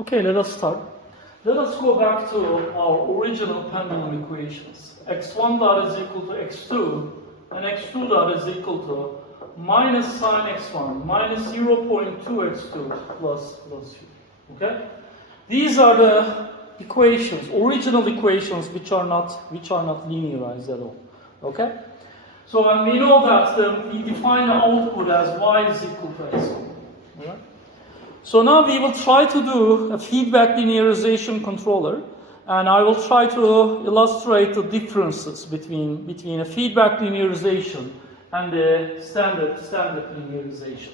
Okay, let us start. Let us go back to our original pendulum equations. x1 dot is equal to x2, and x2 dot is equal to minus sine x1 minus 0.2 x2 plus u. Okay? These are the equations, original equations, which are not linearized at all. Okay? So when we know that we define the output as y is equal to x1. All right? So now we will try to do a feedback linearization controller, and I will try to illustrate the differences between a feedback linearization and the standard linearization.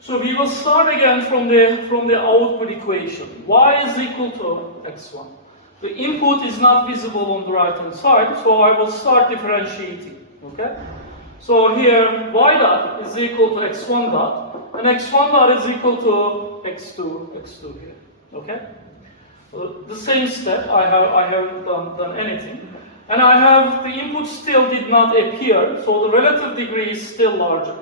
So we will start again from the output equation. Y is equal to x1. The input is not visible on the right hand side, so I will start differentiating. Okay? So here y dot is equal to x1 dot. And x1 dot is equal to x2 here. Okay? The same step, I haven't done anything. And I have, the input still did not appear, so the relative degree is still larger.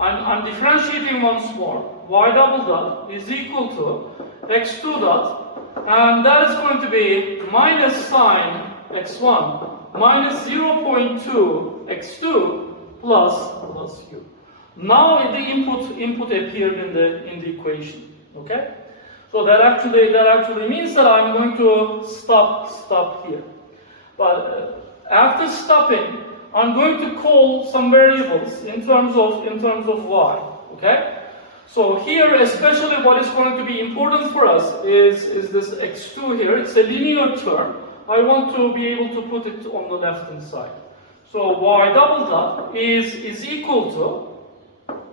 I'm differentiating once more. Y double dot is equal to x2 dot, and that is going to be minus sine x1 minus 0.2 x2 plus u. Now the input appeared in the equation. Okay, so that actually means that I'm going to stop here. But after stopping, I'm going to call some variables in terms of y. Okay, so here especially what is going to be important for us is this x2 here. It's a linear term. I want to be able to put it on the left hand side. So y double dot is equal to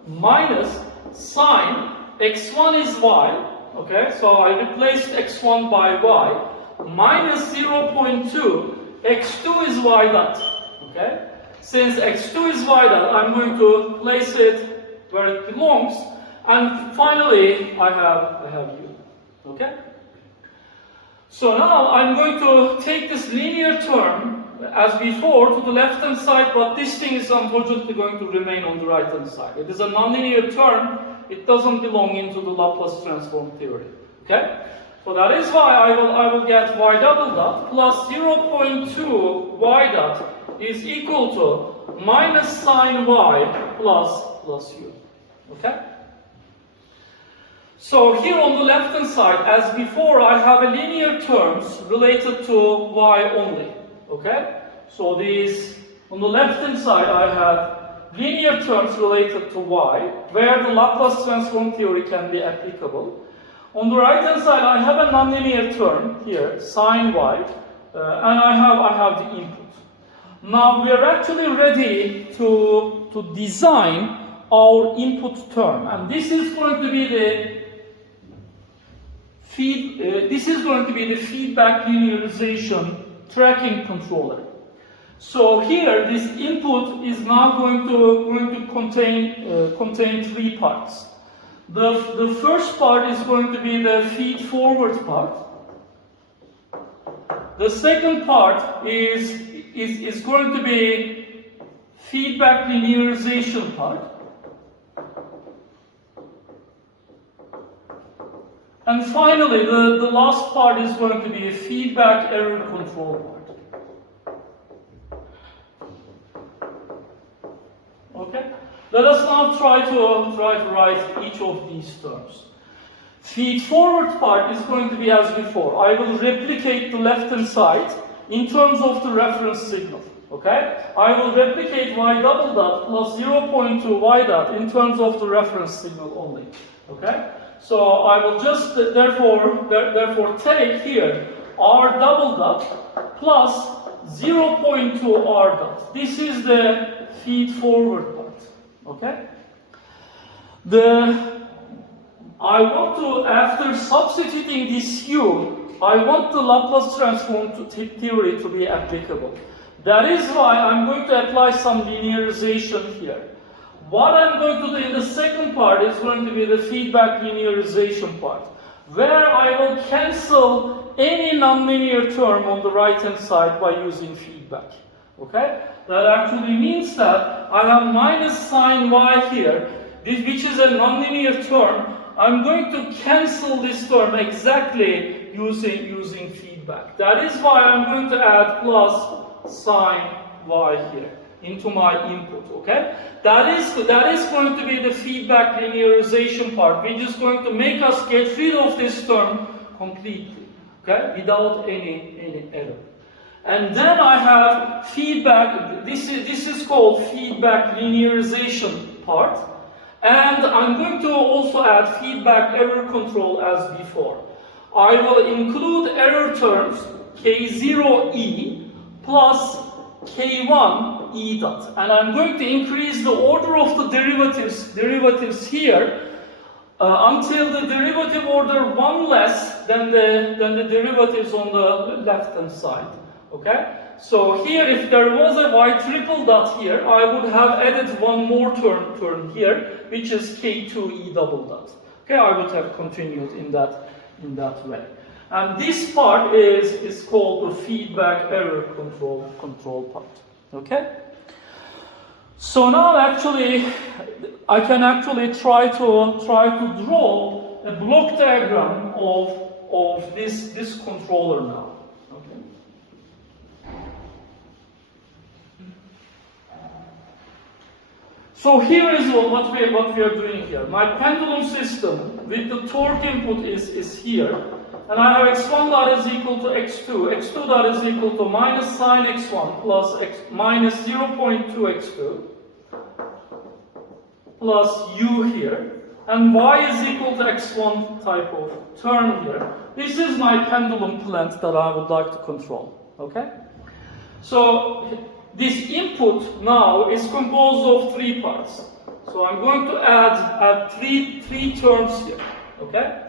minus sine x1 is y, okay, so I replaced x1 by y, minus 0.2 x2 is y dot, okay. Since x2 is y dot, I'm going to place it where it belongs, and finally I have u, okay. So now I'm going to take this linear term as before to the left hand side, but this thing is unfortunately going to remain on the right hand side. It is a nonlinear term, it doesn't belong into the Laplace transform theory. Okay? So that is why I will get y double dot plus 0.2 y dot is equal to minus sine y plus u. Okay? So here on the left hand side, as before, I have a linear terms related to y only. Okay? So these, on the left hand side, I have linear terms related to y, where the Laplace transform theory can be applicable. On the right hand side, I have a nonlinear term here, sine y, and I have the input. Now we are actually ready to design our input term, and this is going to be the feedback linearization tracking controller. So here, this input is now going to contain three parts. The first part is going to be the feed forward part. The second part is going to be feedback linearization part. And finally, the last part is going to be a feedback error control part. Okay? Let us now try to write each of these terms. Feed forward part is going to be as before. I will replicate the left hand side in terms of the reference signal. Okay? I will replicate y double dot plus 0.2 y dot in terms of the reference signal only. Okay? So I will just therefore take here r double dot plus 0.2 r dot. This is the feed forward part. Okay? I want to, after substituting this u, I want the Laplace transform theory to be applicable. That is why I'm going to apply some linearization here. What I'm going to do in the second part is going to be the feedback linearization part, where I will cancel any nonlinear term on the right hand side by using feedback. Okay? That actually means that I have minus sine y here, which is a nonlinear term. I'm going to cancel this term exactly using feedback. That is why I'm going to add plus sine y here into my input, okay? That is going to be the feedback linearization part, which is going to make us get rid of this term completely, okay? Without any error. And then I have feedback, this is called feedback linearization part. And I'm going to also add feedback error control as before. I will include error terms K0E plus K1 E dot. And I'm going to increase the order of the derivatives here until the derivative order 1 less than the derivatives on the left hand side. Okay? So here, if there was a y triple dot here, I would have added one more term here, which is K2 E double dot. Okay, I would have continued in that way. And this part is called the feedback error control part. Okay? So now actually, I can actually try to draw a block diagram of this controller now. So here is what we are doing here. My pendulum system with the torque input is here. And I have x1 dot is equal to x2. x2 dot is equal to minus sine x1 plus minus 0.2 x2 plus u here. And y is equal to x1 type of term here. This is my pendulum plant that I would like to control. Okay? So this input now is composed of 3 parts. So I'm going to add three terms here, okay?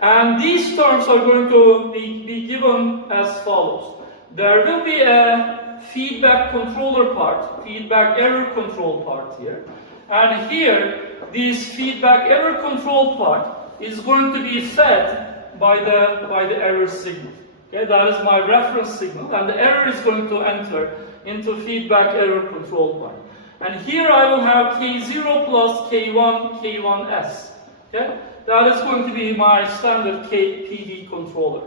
And these terms are going to be given as follows. There will be a feedback controller part, feedback error control part here. And here, this feedback error control part is going to be fed by the error signal. Okay, that is my reference signal, and the error is going to enter into feedback error control part. And here I will have K0 plus K1S. Okay? That is going to be my standard PD controller.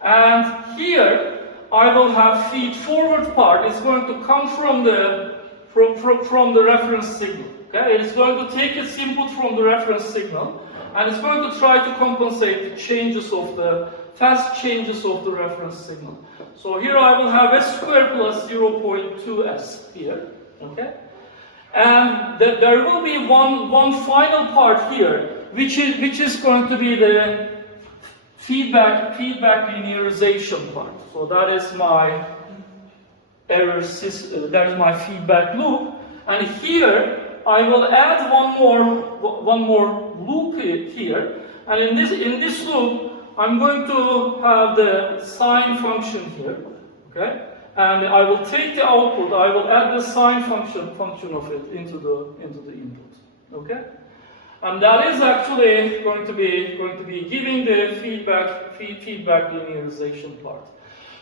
And here I will have feed forward part. It's going to come from the reference signal. Okay? It is going to take its input from the reference signal, and it's going to try to compensate the changes of the fast changes of the reference signal. So here I will have S squared plus 0.2S here, okay? And there will be one final part here, which is going to be the feedback linearization part. So that is my error system, that is my feedback loop. And here I will add one more loop here. And in this loop, I'm going to have the sine function here, okay? And I will take the output, I will add the sine function of it into the input, okay? And that is actually going to be giving the feedback linearization part.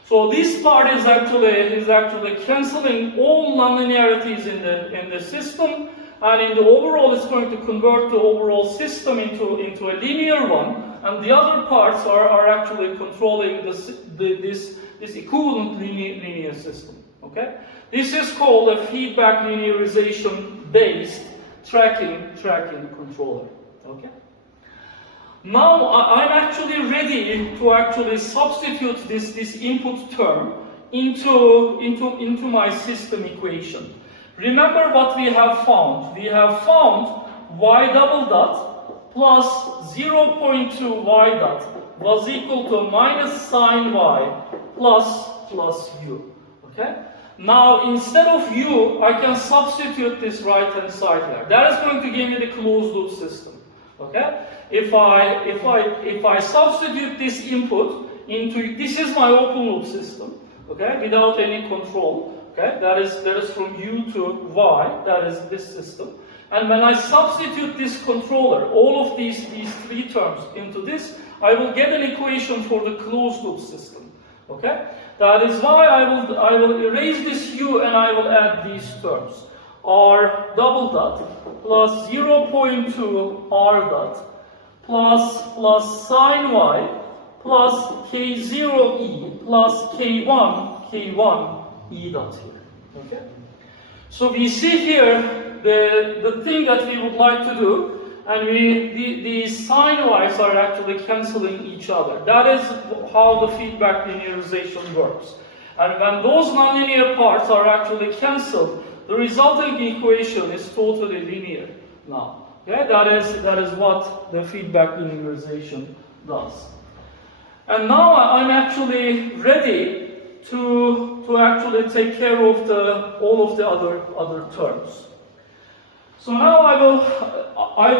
So this part is actually canceling all nonlinearities in the system, and in the overall, it's going to convert the overall system into a linear one. And the other parts are actually controlling this equivalent linear system. Okay? This is called a feedback linearization based tracking controller. Okay? Now I'm actually ready to actually substitute this input term into my system equation. Remember what we have found. We have found y double dot plus 0.2 y dot was equal to minus sine y plus u. Okay? Now instead of u, I can substitute this right hand side here. That is going to give me the closed loop system. Okay? If I substitute this input into, this is my open loop system. Okay? Without any control. Okay? That is from u to y. That is this system. And when I substitute this controller, all of these 3 terms into this, I will get an equation for the closed loop system. Okay? That is why I will erase this u and I will add these terms. R double dot plus 0.2 R dot plus sine y plus k0e plus k1 e dot here. Okay? So we see here the thing that we would like to do, and the sine y's are actually cancelling each other. That is how the feedback linearization works. And when those nonlinear parts are actually cancelled, the resulting equation is totally linear now. Okay? That is what the feedback linearization does. And now I'm actually ready to actually take care of all of the other terms. So now I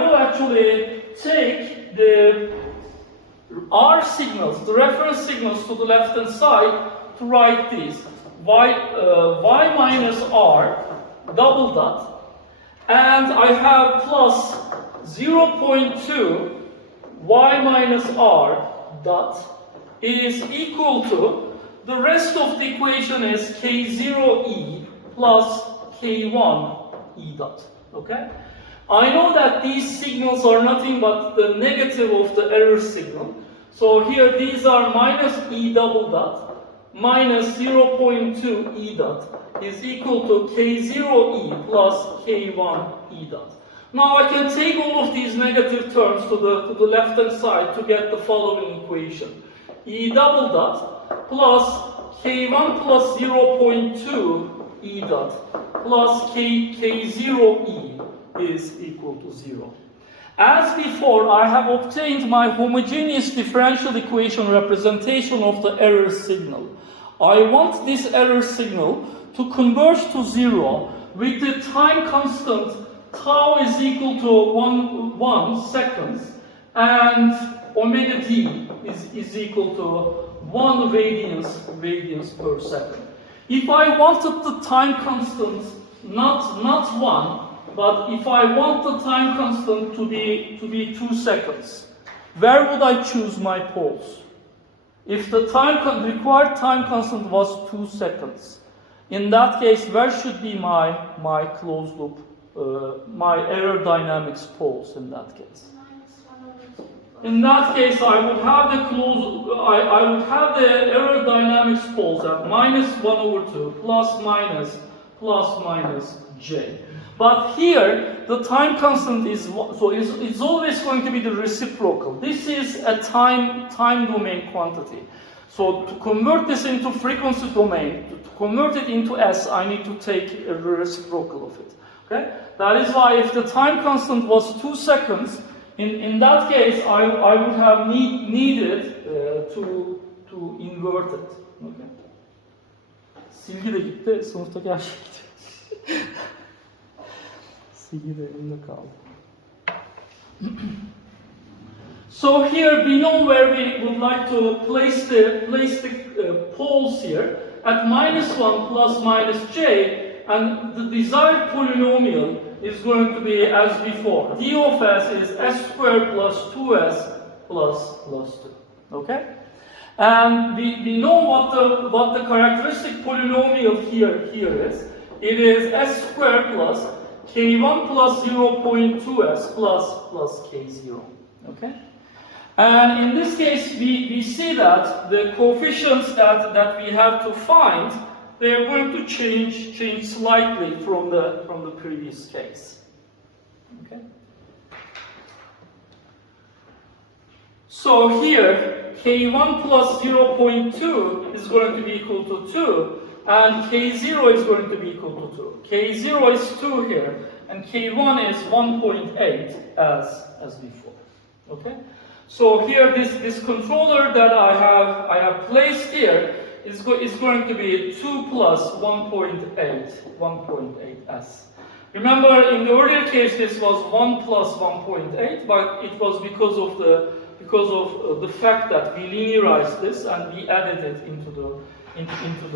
will actually take the R signals, the reference signals to the left hand side, to write these y minus r double dot, and I have plus 0.2 y minus r dot is equal to, the rest of the equation is k0e plus k1 e dot. Okay? I know that these signals are nothing but the negative of the error signal. So here these are minus e double dot minus 0.2 e dot is equal to k0e plus k1 e dot. Now I can take all of these negative terms to the left hand side to get the following equation. E double dot plus k1 plus 0.2 e dot plus k0e is equal to 0. As before, I have obtained my homogeneous differential equation representation of the error signal. I want this error signal to converge to 0 with the time constant tau is equal to 1 seconds and omega t is equal to 1 radians per second. If I wanted the time constant not 1, but if I want the time constant to be 2 seconds, where would I choose my poles? If the required time constant was 2 seconds, in that case, where should be my closed loop, my error dynamics poles in that case? In that case, I would have the error dynamics poles at -1/2 plus minus j. But here, the time constant is, so it's always going to be the reciprocal. This is a time domain quantity. So to convert this into frequency domain, to convert it into S, I need to take a reciprocal of it. Okay? That is why if the time constant was 2 seconds, in that case, I would have needed to invert it. Okay? Silgi de gitti, sınıftaki her şey gitti. Silgi de elimde kaldı. So here we know where we would like to place the poles here at -1 plus minus j, and the desired polynomial is going to be as before. D of s is s squared plus 2s plus 2. Okay? And we know what the characteristic polynomial here is. It is s squared plus k1 plus 0.2s plus k0. Okay? And in this case, we see that the coefficients that we have to find, they are going to change slightly from the previous case. Okay. So here, k1 plus 0.2 is going to be equal to 2, and k0 is going to be equal to 2. k0 is 2 here, and k1 is 1.8 as before. Okay. So here, this controller that I have placed here is going to be 2 plus 1.8s. Remember, in the earlier case, this was 1 plus 1.8, but it was because of the fact that we linearized this and we added it into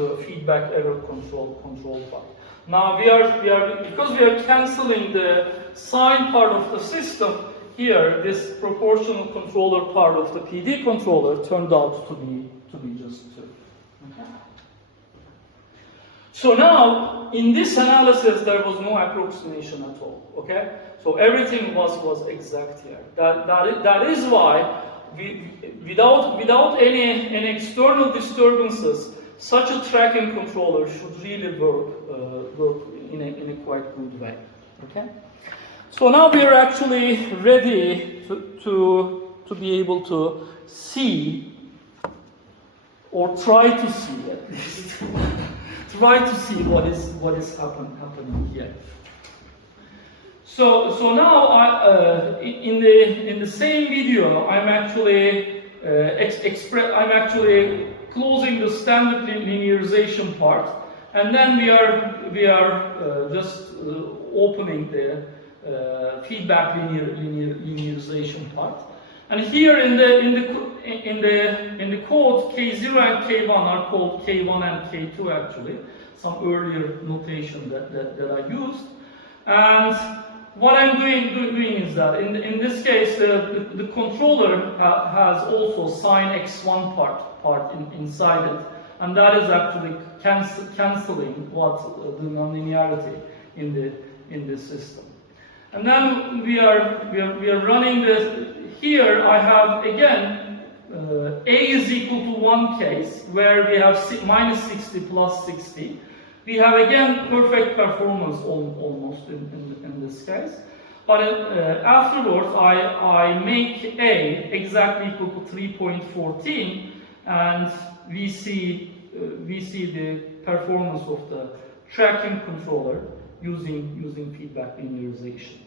the feedback error control part. Now because we are canceling the sine part of the system. Here, this proportional controller part of the PD controller turned out to be just 2. Okay? So now, in this analysis, there was no approximation at all, okay? So everything was exact here. That is why, without any external disturbances, such a tracking controller should really work in a quite good way, okay? So now we are actually ready to be able to see, or try to see at least, try to see what is happening here. So now in the same video I'm actually closing the standard linearization part, and then we are just opening the feedback linearization part. And here in the code, K0 and K1 are called K1 and K2 actually, some earlier notation that I used. And what I'm doing is that in this case the controller has also sine x1 part inside it, and that is actually cancelling what the nonlinearity in the system. And then we are running this. Here I have again A is equal to one case where we have minus 60 plus 60. We have again perfect performance almost in this case. But afterwards I make A exactly equal to 3.14, and we see the performance of the tracking controller using feedback linearization.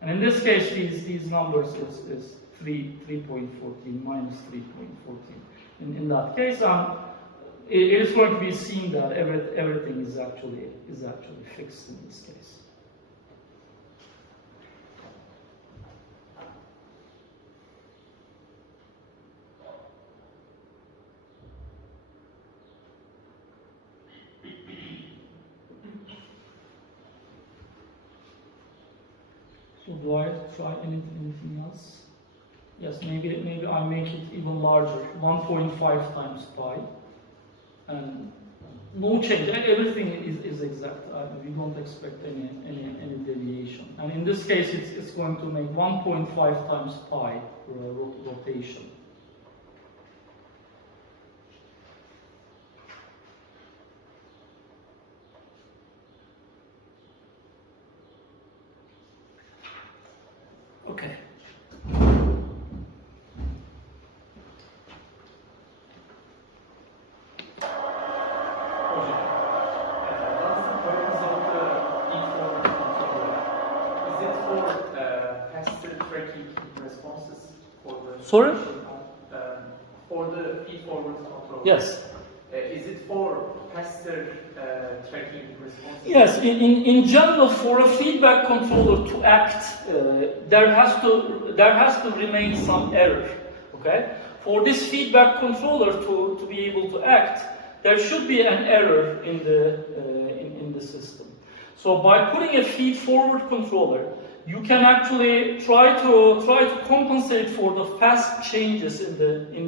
And in this case, these numbers is 3.14 minus 3.14. In that case, it is going to be seen that everything is actually fixed in this case. So do I try anything else? Yes, maybe I make it even larger, 1.5 times pi, and no change. Everything is exact. We don't expect any deviation. And in this case, it's going to make 1.5 times pi rotation. Okay. Sorry? For the feed-forward control. Yes. Is it for faster tracking responses? Yes. In general, for a feedback controller to act, there has to remain some error. Okay. For this feedback controller to be able to act, there should be an error in the system. So by putting a feed-forward controller, you can actually try to compensate for the fast changes in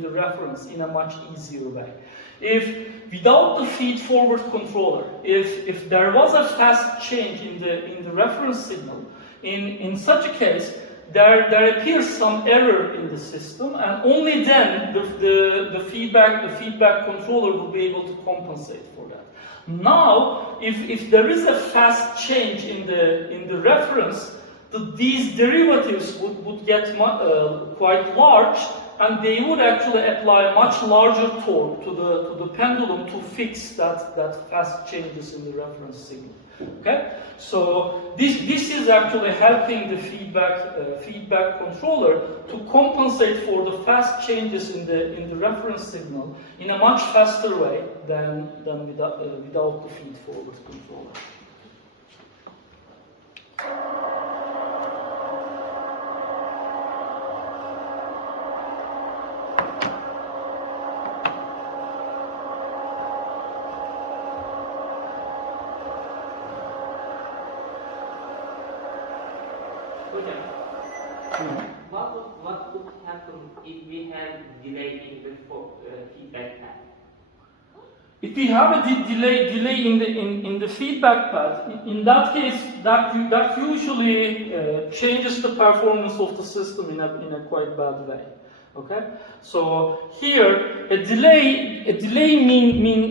the reference in a much easier way. If without the feed-forward controller, if there was a fast change in the reference signal, in such a case, there appears some error in the system, and only then the feedback controller will be able to compensate for that. Now, if there is a fast change in the reference, these derivatives would get quite large, and they would actually apply much larger torque to the pendulum to fix that fast changes in the reference signal. Okay, so this is actually helping the feedback controller to compensate for the fast changes in the reference signal in a much faster way than without the feed-forward controller. What would happen if we have delay in the feedback time? if we have a delay in the feedback path, in that case, that usually changes the performance of the system in a quite bad way. Okay, so here a delay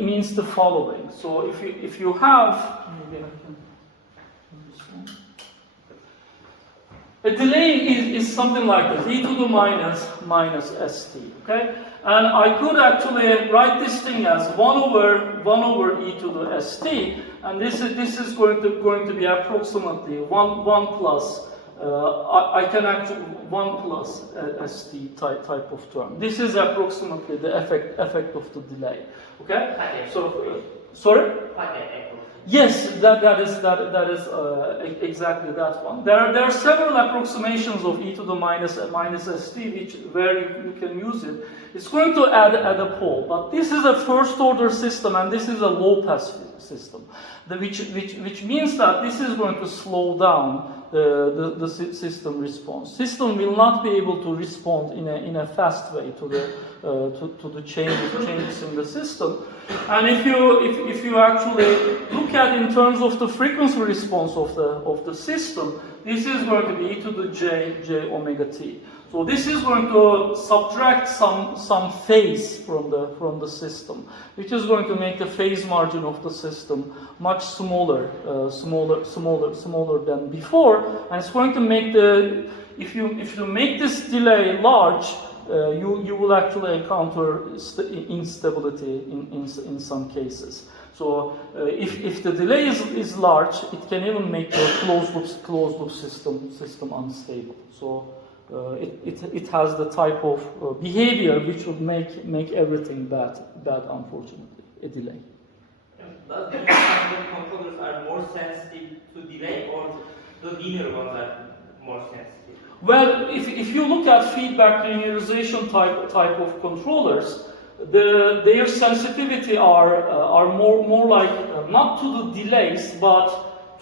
means the following. So if you have, maybe I can understand. A delay is something like this, e to the minus st, okay? And I could actually write this thing as 1 over e to the st, and this is going to be approximately 1 plus, I can actually 1 plus st type of term. This is approximately the effect of the delay, okay? So, sorry? Yes, that is exactly that one. There are several approximations of e to the minus st, where you can use it. It's going to add a pole, but this is a first order system and this is a low pass system, which means that this is going to slow down the system response. System will not be able to respond in a fast way to the changes in the system. And if you actually look at in terms of the frequency response of the system, this is going to be e to the j omega t. So this is going to subtract some phase from the system, which is going to make the phase margin of the system much smaller than before, and it's going to make if you make this delay large, you will actually encounter instability in some cases. So if the delay is large, it can even make the closed loop system unstable. So it has the type of behavior which would make everything bad, unfortunately, a delay. Does the more controllers are more sensitive to delay, or the linear ones are more sensitive? Well, if you look at feedback linearization type of controllers, their sensitivity are more like not to the delays but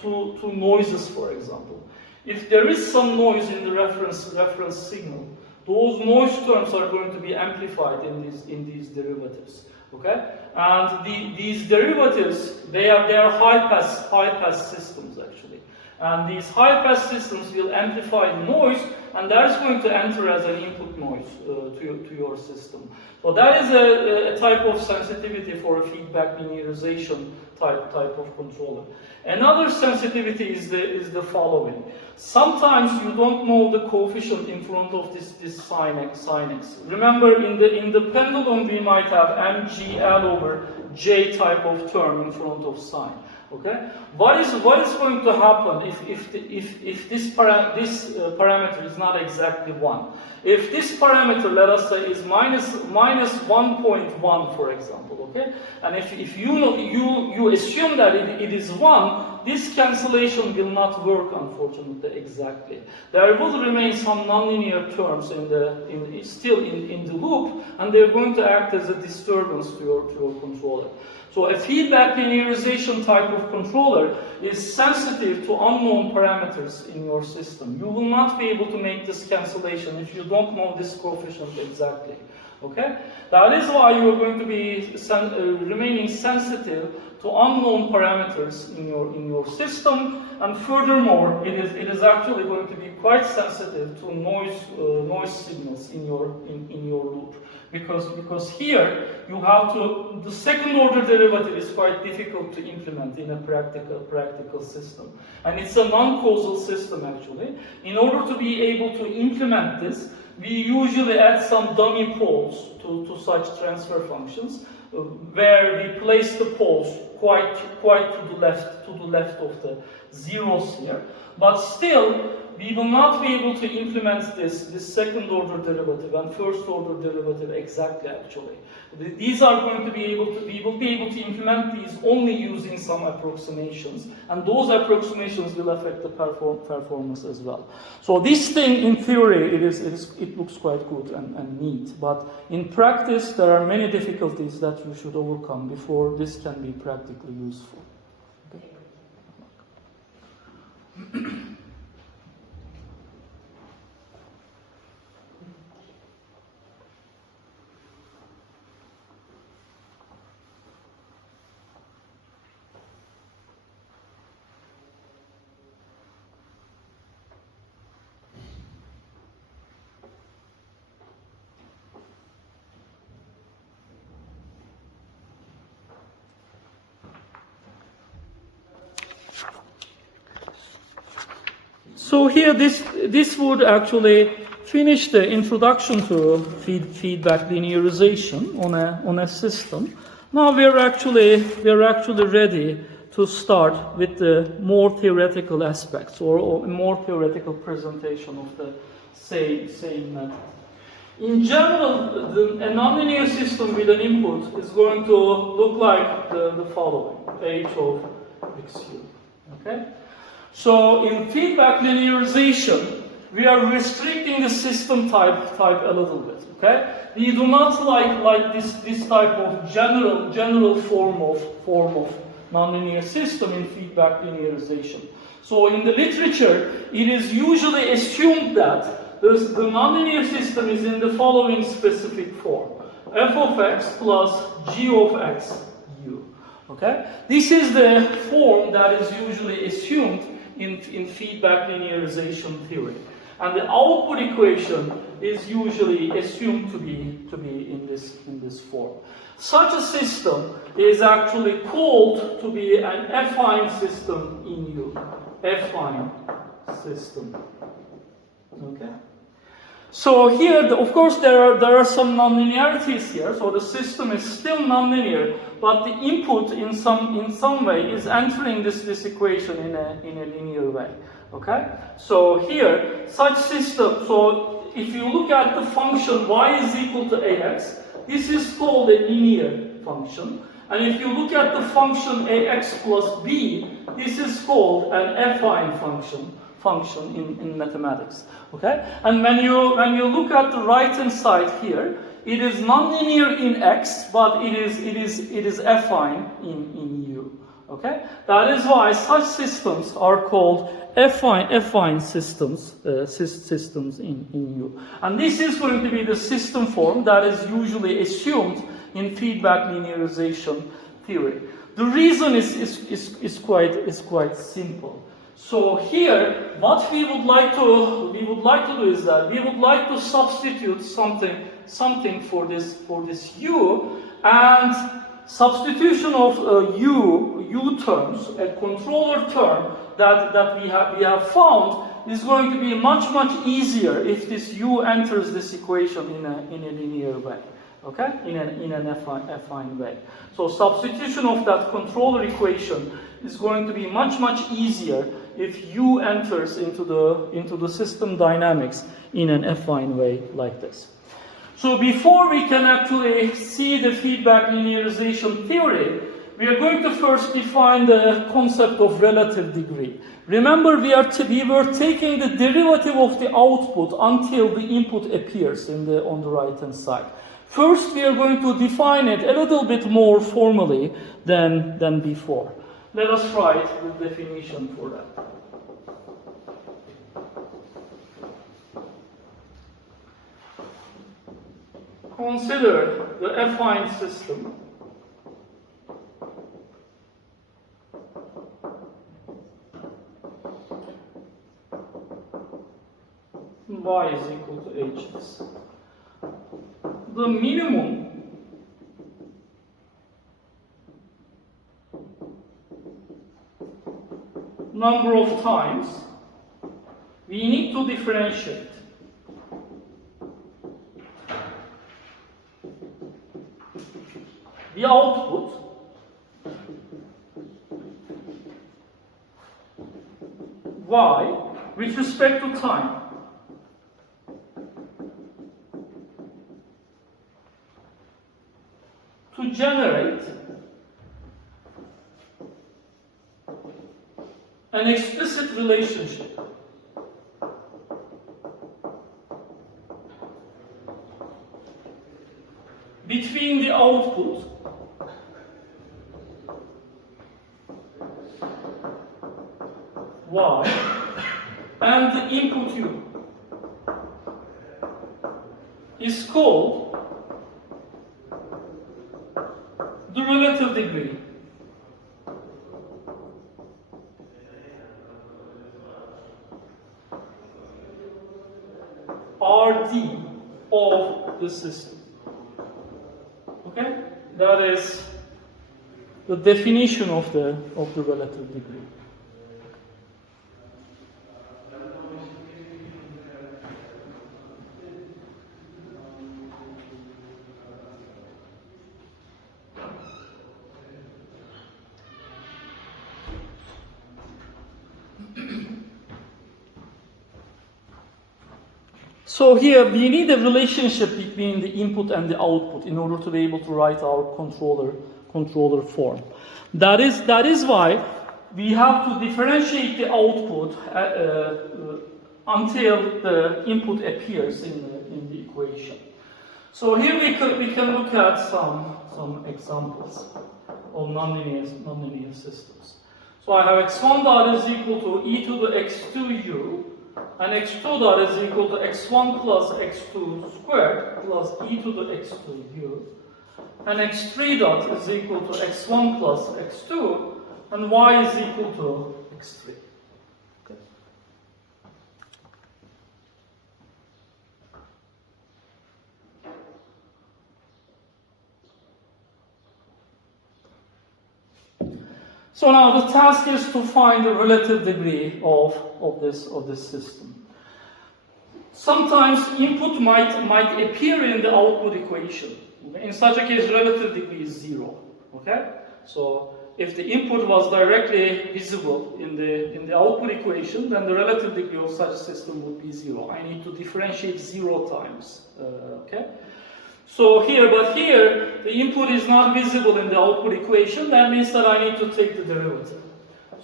to noises, for example. If there is some noise in the reference signal, those noise terms are going to be amplified in these derivatives. Okay, and these derivatives they are high pass systems actually. And these high-pass systems will amplify the noise, and that is going to enter as an input noise to your system. So that is a type of sensitivity for a feedback linearization type of controller. Another sensitivity is the following. Sometimes you don't know the coefficient in front of this sin x. Remember, in the pendulum we might have mgl over j type of term in front of sine. Okay, what is going to happen if this parameter is not exactly 1? If this parameter, let us say, is minus 1.1, for example, okay, and if you assume that it is 1, this cancellation will not work, unfortunately, exactly. There will remain some nonlinear terms still in the loop, and they're going to act as a disturbance to your controller. So a feedback linearization type of controller is sensitive to unknown parameters in your system. You will not be able to make this cancellation if you don't know this coefficient exactly. Okay? That is why you are going to be remaining sensitive to unknown parameters in your system, and furthermore, it is actually going to be quite sensitive to noise signals in your loop. Because here you have the second order derivative is quite difficult to implement in a practical system. And it's a non-causal system actually. In order to be able to implement this, we usually add some dummy poles to such transfer functions, where we place the poles quite to the left of the zeros here. But still, we will not be able to implement this second order derivative and first order derivative exactly actually. These are going to we will be able to implement these only using some approximations, and those approximations will affect the performance as well. So this thing in theory it looks quite good and neat, but in practice there are many difficulties that you should overcome before this can be practically useful. Okay? So here, this would actually finish the introduction to feedback linearization on a system. Now we're actually ready to start with the more theoretical aspects or a more theoretical presentation of the same method. In general, a nonlinear system with an input is going to look like the following: h of xu. Okay. So in feedback linearization, we are restricting the system type a little bit. Okay. We do not like this type of general form of nonlinear system in feedback linearization. So in the literature, it is usually assumed that the nonlinear system is in the following specific form: f of x plus g of x u. Okay? This is the form that is usually assumed in feedback linearization theory. And the output equation is usually assumed to be in this form. Such a system is actually called to be an affine system in U. Affine system. Okay. So here, of course, there are some nonlinearities here. So the system is still nonlinear, but the input in some way is entering this equation in a linear way. Okay. So here, such system. So if you look at the function y is equal to ax, this is called a linear function. And if you look at the function ax plus b, this is called an affine function in mathematics. Okay? And when you look at the right hand side here, it is nonlinear in x, but it is affine in u. Okay? That is why such systems are called affine systems in U. And this is going to be the system form that is usually assumed in feedback linearization theory. The reason is quite simple. So here, what we would like to do is that we would like to substitute something for this U, and substitution of U terms, a controller term that we have found, is going to be much easier if this U enters this equation in a linear way. Okay, in an affine way. So substitution of that controller equation is going to be much easier if U enters into the system dynamics in an affine way like this. So before we can actually see the feedback linearization theory, we are going to first define the concept of relative degree. Remember, we were taking the derivative of the output until the input appears on the right hand side. First, we are going to define it a little bit more formally than before. Let us write the definition for that. Consider the affine system y is equal to hx. The minimum number of times we need to differentiate the output y with respect to time to generate an explicit relationship between the output y and the input u is called the relative degree. RD of the system. Okay? That is the definition of the relative degree. So here we need a relationship between the input and the output in order to be able to write our controller form. That is why we have to differentiate the output until the input appears in the equation. So here we can look at some examples of nonlinear systems. So I have x1 dot is equal to e to the x2u, and x2 dot is equal to x1 plus x2 squared plus e to the x2u, and x3 dot is equal to x1 plus x2, and y is equal to x3. Okay. So now the task is to find the relative degree of this system. Sometimes input might appear in the output equation. In such a case, relative degree is 0. Okay? So if the input was directly visible in the output equation, then the relative degree of such a system would be 0. I need to differentiate 0 times. Okay? So here, the input is not visible in the output equation. That means that I need to take the derivative.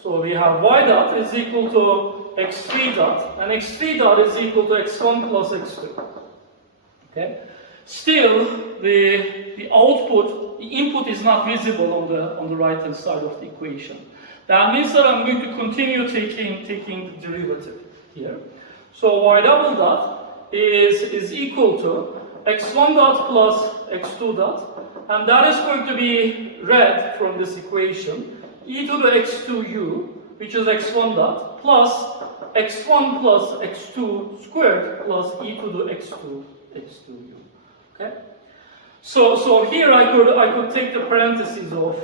So we have y dot is equal to x3 dot, and x3 dot is equal to x1 plus x2. Okay. Still, the output, the input is not visible on the right hand side of the equation. That means that I'm going to continue taking the derivative here. So y double dot is equal to x1 dot plus x2 dot, and that is going to be read from this equation, e to the x2u, which is x1 dot, plus x1 plus x2 squared plus e to the x2u. Okay? So here I could take the parentheses of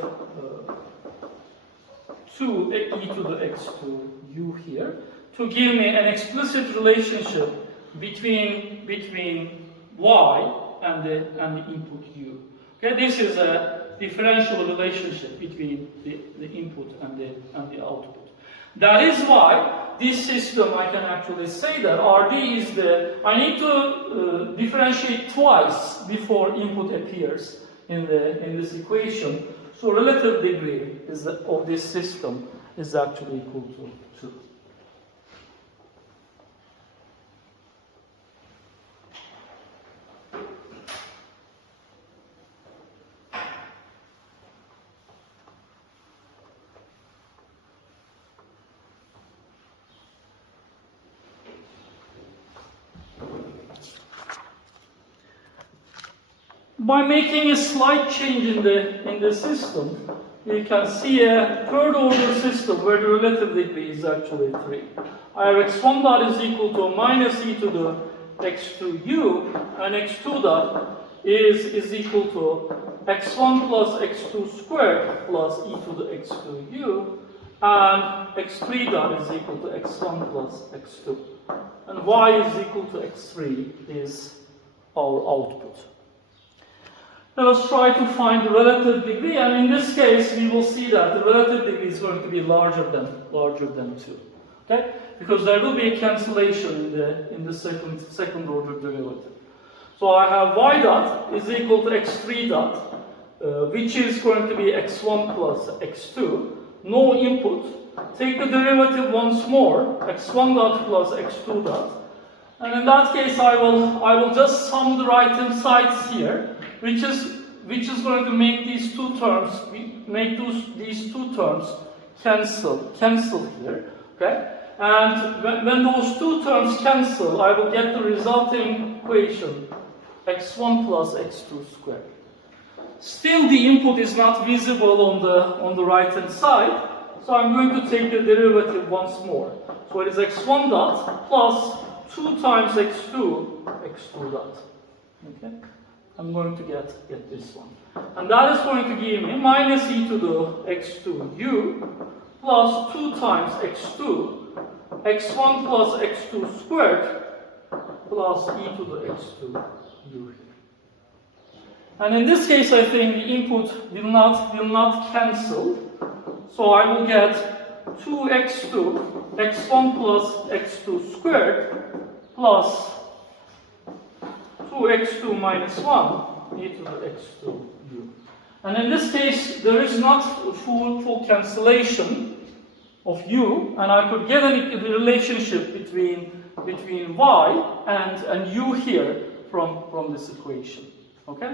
2 e to the x2u here to give me an explicit relationship between y and the input u. Okay, this is a differential relationship between the input and the output. That is why this system, I can actually say that RD is I need to differentiate twice before input appears in this equation. So relative degree of this system is actually equal to 2. By making a slight change in the system, you can see a third order system where the relative degree is actually 3. I have x1 dot is equal to minus e to the x2u, and x2 dot is equal to x1 plus x2 squared plus e to the x2u, and x3 dot is equal to x1 plus x2. And y is equal to x3 is our output. Let us try to find the relative degree, and in this case we will see that the relative degree is going to be larger than 2. Okay? Because there will be a cancellation in the second order derivative. So I have y dot is equal to x3 dot, which is going to be x1 plus x2. No input. Take the derivative once more, x1 dot plus x2 dot. And in that case I will just sum the right hand sides here, which is going to make these two terms cancel here, okay? And when those two terms cancel, I will get the resulting equation x1 plus x2 squared. Still, the input is not visible on the right hand side, so I'm going to take the derivative once more. So it is x1 dot plus 2 times x2 dot. Okay? I'm going to get this one. And that is going to give me minus e to the x2u plus 2 times x2, x1 plus x2 squared plus e to the x2u here. And in this case, I think the input will not cancel. So I will get 2x2, x1 plus x2 squared plus 2x2 minus 1 e to the x2 u. And in this case, there is not full cancellation of u, and I could get a relationship between y and u here from this equation. Okay?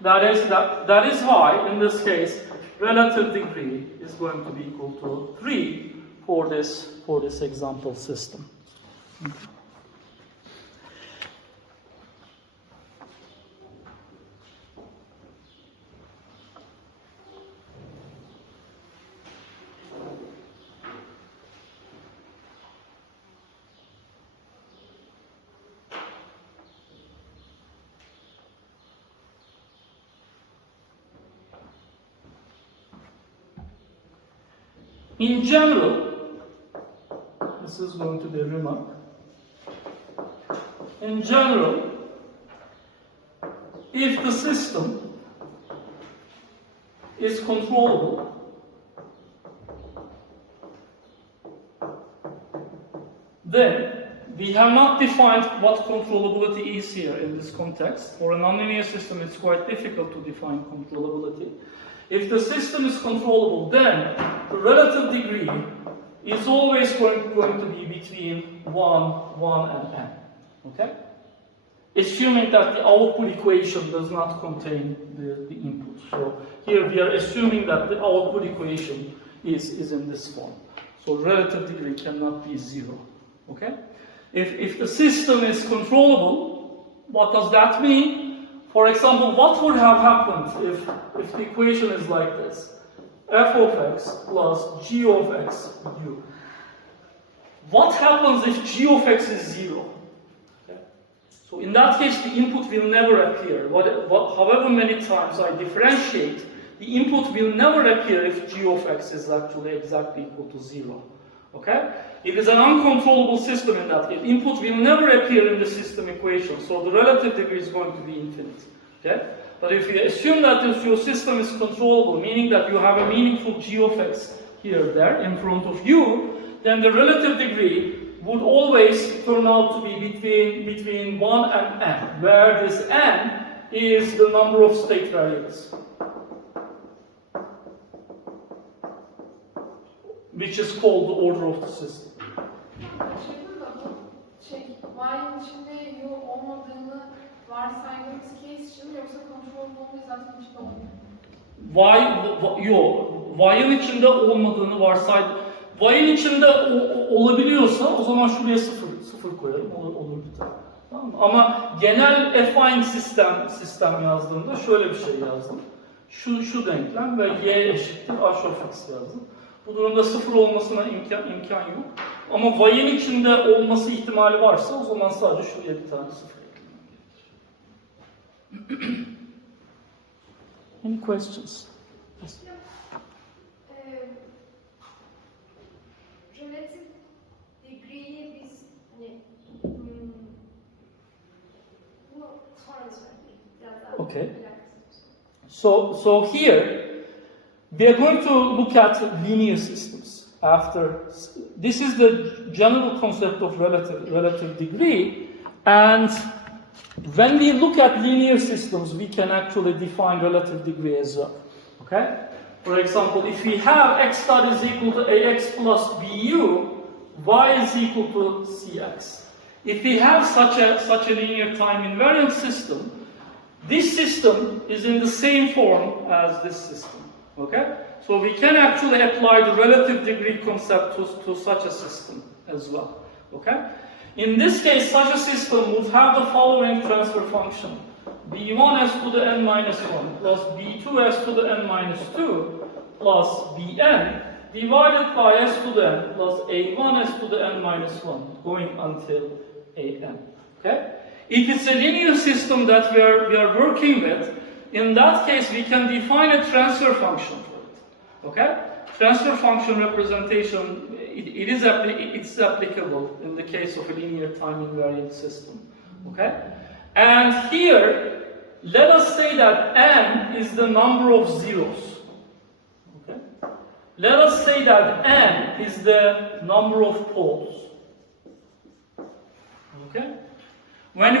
That is why, in this case, relative degree is going to be equal to 3 for this example system. Okay. In general, this is going to be a remark. In general, if the system is controllable, then we have not defined what controllability is here in this context. For a nonlinear system, it's quite difficult to define controllability. If the system is controllable, then the relative degree is always going to be between 1 and n. Okay? Assuming that the output equation does not contain the input. So here we are assuming that the output equation is in this form. So relative degree cannot be 0. Okay? If the system is controllable, what does that mean? For example, what would have happened if the equation is like this? F of x plus g of x u. What happens if g of x is 0? Okay. So in that case, the input will never appear. However many times I differentiate, the input will never appear if g of x is actually exactly equal to 0. Okay? It is an uncontrollable system in that case. Input will never appear in the system equation, so the relative degree is going to be infinite. Okay? But if you assume that if your system is controllable, meaning that you have a meaningful g of x here, there, in front of you, then the relative degree would always turn out to be between 1 and n, where this n is the number of state variables, which is called the order of the system. Y'nin içinde U olmadığını varsaydığımız case için mi, yoksa kontrol olmayı zaten içinde olmuyor? Y'nin içinde olmadığını varsaydı. Y'nin içinde olabiliyorsa o zaman şuraya 0 koyarım. Olur biter. Tamam mı? Ama genel affine sistem yazdığımda şöyle bir şey yazdım. Şu denklem ve y eşittir h of x yazdım. Bu durumda 0 olmasına imkan yok. Ama y'nin içinde olması ihtimali varsa o zaman sadece şuraya bir tane 0 eklemem gerekir. Any questions? Yes. Relative degree'yi biz hani bunu sonra söyleyeyim. Biraz daha Okay. So here we are going to look at linear systems. This is the general concept of relative degree, and when we look at linear systems, we can actually define relative degree as well. Okay? For example, if we have x dot is equal to ax plus bu, y is equal to cx. If we have such a linear time invariant system, this system is in the same form as this system. Okay? So we can actually apply the relative degree concept to such a system as well. Okay? In this case, such a system would have the following transfer function: b1s to the n minus 1 plus b2s to the n minus 2 plus bn divided by s to the n plus a1s to the n minus 1, going until an. Okay? If it's a linear system that we are working with, in that case we can define a transfer function for it. Okay? Transfer function representation, it's applicable in the case of a linear time invariant system. Okay? And here, let us say that n is the number of zeros. Okay? Let us say that n is the number of poles. Okay? when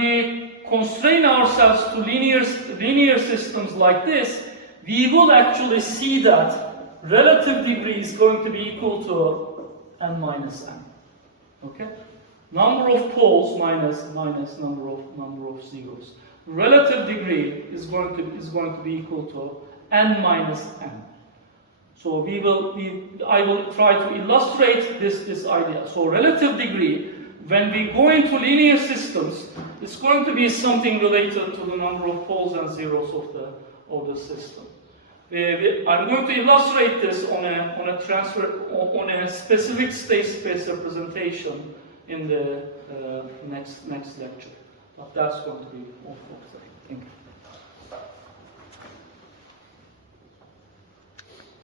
we constrain ourselves to linear systems like this, we will actually see that relative degree is going to be equal to n minus n. Okay, number of poles minus number of zeros. Relative degree is going to be equal to n minus n. So I will try to illustrate this idea. So relative degree, when we go into linear systems, it's going to be something related to the number of poles and zeros of the system. I'm going to illustrate this on a specific state space representation in the next lecture. But that's going to be all for today. Thank you.